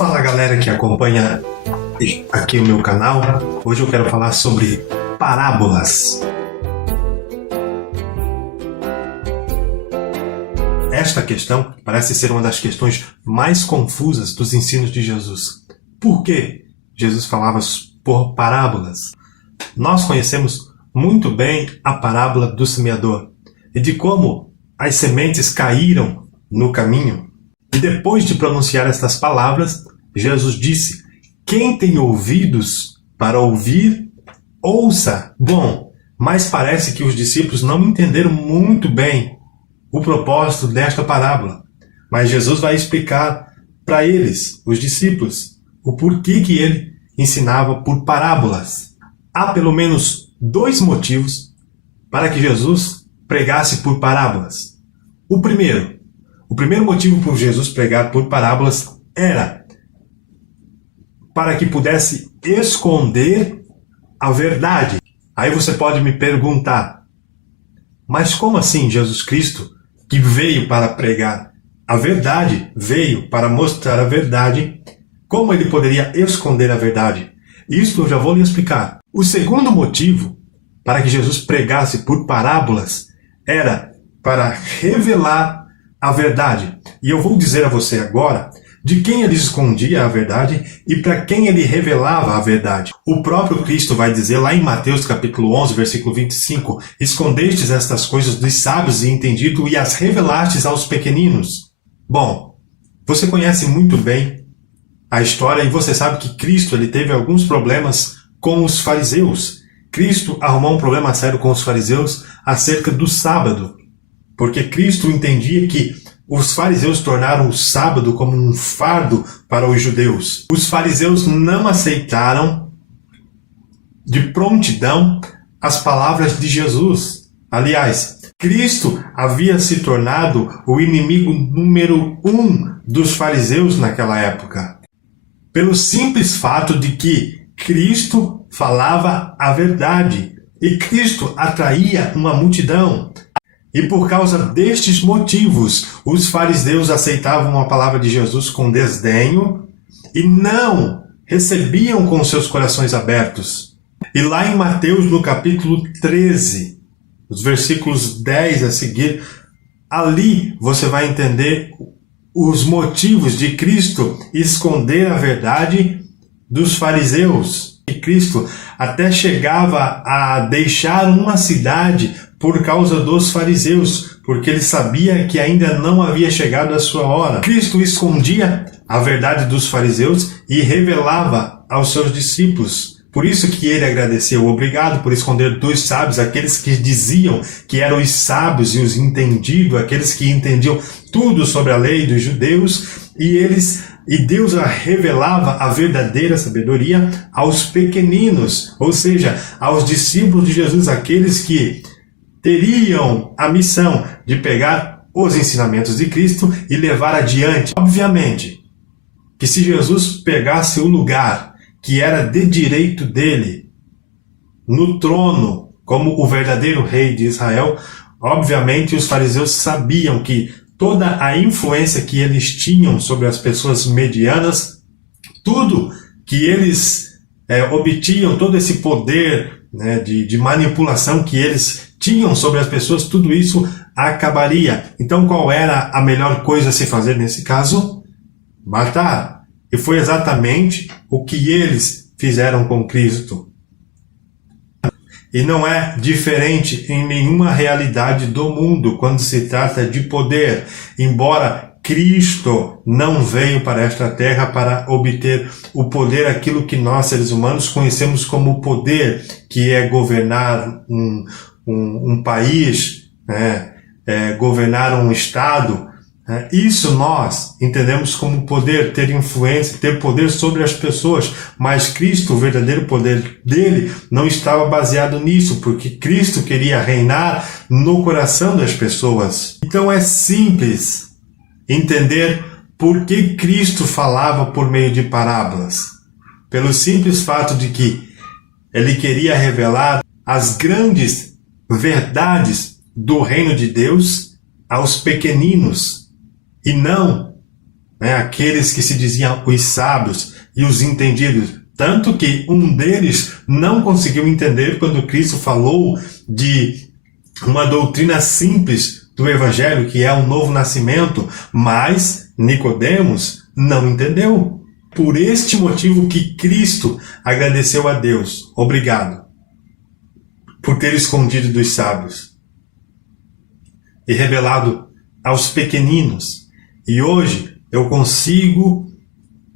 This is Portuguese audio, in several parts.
Fala galera que acompanha aqui o meu canal. Hoje eu quero falar sobre parábolas. Esta questão parece ser uma das questões mais confusas dos ensinos de Jesus. Por que Jesus falava por parábolas? Nós conhecemos muito bem a parábola do semeador e de como as sementes caíram no caminho. E depois de pronunciar estas palavras, Jesus disse: quem tem ouvidos para ouvir, ouça. Bom, mas parece que os discípulos não entenderam muito bem o propósito desta parábola. Mas Jesus vai explicar para eles, os discípulos, o porquê que ele ensinava por parábolas. Há pelo menos dois motivos para que Jesus pregasse por parábolas. O primeiro motivo por Jesus pregar por parábolas era para que pudesse esconder a verdade. Aí você pode me perguntar, mas como assim Jesus Cristo, que veio para pregar a verdade, veio para mostrar a verdade, como ele poderia esconder a verdade? Isso eu já vou lhe explicar. O segundo motivo para que Jesus pregasse por parábolas era para revelar a verdade. E eu vou dizer a você agora de quem ele escondia a verdade e para quem ele revelava a verdade. O próprio Cristo vai dizer lá em Mateus capítulo 11, versículo 25, escondestes estas coisas dos sábios e entendidos e as revelastes aos pequeninos. Bom, você conhece muito bem a história e você sabe que Cristo ele teve alguns problemas com os fariseus. Cristo arrumou um problema sério com os fariseus acerca do sábado, porque Cristo entendia que os fariseus tornaram o sábado como um fardo para os judeus. Os fariseus não aceitaram de prontidão as palavras de Jesus. Aliás, Cristo havia se tornado o inimigo número 1 dos fariseus naquela época, pelo simples fato de que Cristo falava a verdade e Cristo atraía uma multidão. E por causa destes motivos, os fariseus aceitavam a palavra de Jesus com desdenho e não recebiam com seus corações abertos. E lá em Mateus, no capítulo 13, os versículos 10 a seguir, ali você vai entender os motivos de Cristo esconder a verdade dos fariseus. E Cristo até chegava a deixar uma cidade por causa dos fariseus, porque ele sabia que ainda não havia chegado a sua hora. Cristo escondia a verdade dos fariseus e revelava aos seus discípulos. Por isso que ele agradeceu, obrigado por esconder dos sábios, aqueles que diziam que eram os sábios e os entendidos, aqueles que entendiam tudo sobre a lei dos judeus, e Deus revelava a verdadeira sabedoria aos pequeninos, ou seja, aos discípulos de Jesus, aqueles que teriam a missão de pegar os ensinamentos de Cristo e levar adiante. Obviamente, que se Jesus pegasse o lugar que era de direito dele, no trono, como o verdadeiro rei de Israel, obviamente os fariseus sabiam que toda a influência que eles tinham sobre as pessoas medianas, tudo que eles obtinham, todo esse poder de manipulação que eles tinham sobre as pessoas, tudo isso acabaria. Então qual era a melhor coisa a se fazer nesse caso? Matar. E foi exatamente o que eles fizeram com Cristo. E não é diferente em nenhuma realidade do mundo quando se trata de poder. Embora Cristo não veio para esta terra para obter o poder, aquilo que nós seres humanos conhecemos como poder, que é governar um país, governar um estado. Isso nós entendemos como poder, ter influência, ter poder sobre as pessoas, mas Cristo, o verdadeiro poder dele, não estava baseado nisso, porque Cristo queria reinar no coração das pessoas. Então é simples entender por que Cristo falava por meio de parábolas. Pelo simples fato de que ele queria revelar as grandes verdades do reino de Deus aos pequeninos, e não né, aqueles que se diziam os sábios e os entendidos. Tanto que um deles não conseguiu entender quando Cristo falou de uma doutrina simples do Evangelho, que é o novo nascimento, mas Nicodemos não entendeu. Por este motivo que Cristo agradeceu a Deus. Obrigado por ter escondido dos sábios e revelado aos pequeninos. E hoje eu consigo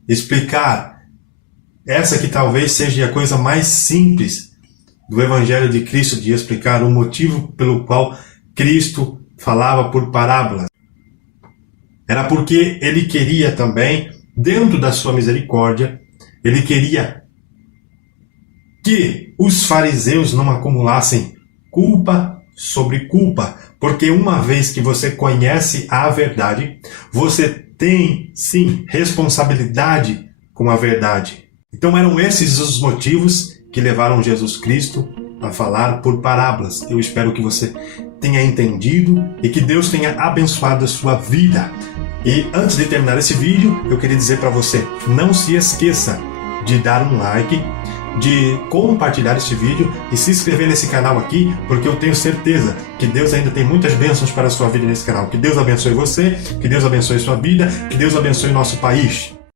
explicar essa que talvez seja a coisa mais simples do Evangelho de Cristo, de explicar o motivo pelo qual Cristo falava por parábolas. Era porque ele queria também, dentro da sua misericórdia, ele queria que os fariseus não acumulassem culpa sobre culpa, porque uma vez que você conhece a verdade, você tem, sim, responsabilidade com a verdade. Então eram esses os motivos que levaram Jesus Cristo a falar por parábolas. Eu espero que você tenha entendido e que Deus tenha abençoado a sua vida. E antes de terminar esse vídeo, eu queria dizer para você, não se esqueça de dar um like, de compartilhar este vídeo e se inscrever nesse canal aqui, porque eu tenho certeza que Deus ainda tem muitas bênçãos para a sua vida nesse canal. Que Deus abençoe você, que Deus abençoe sua vida, que Deus abençoe nosso país.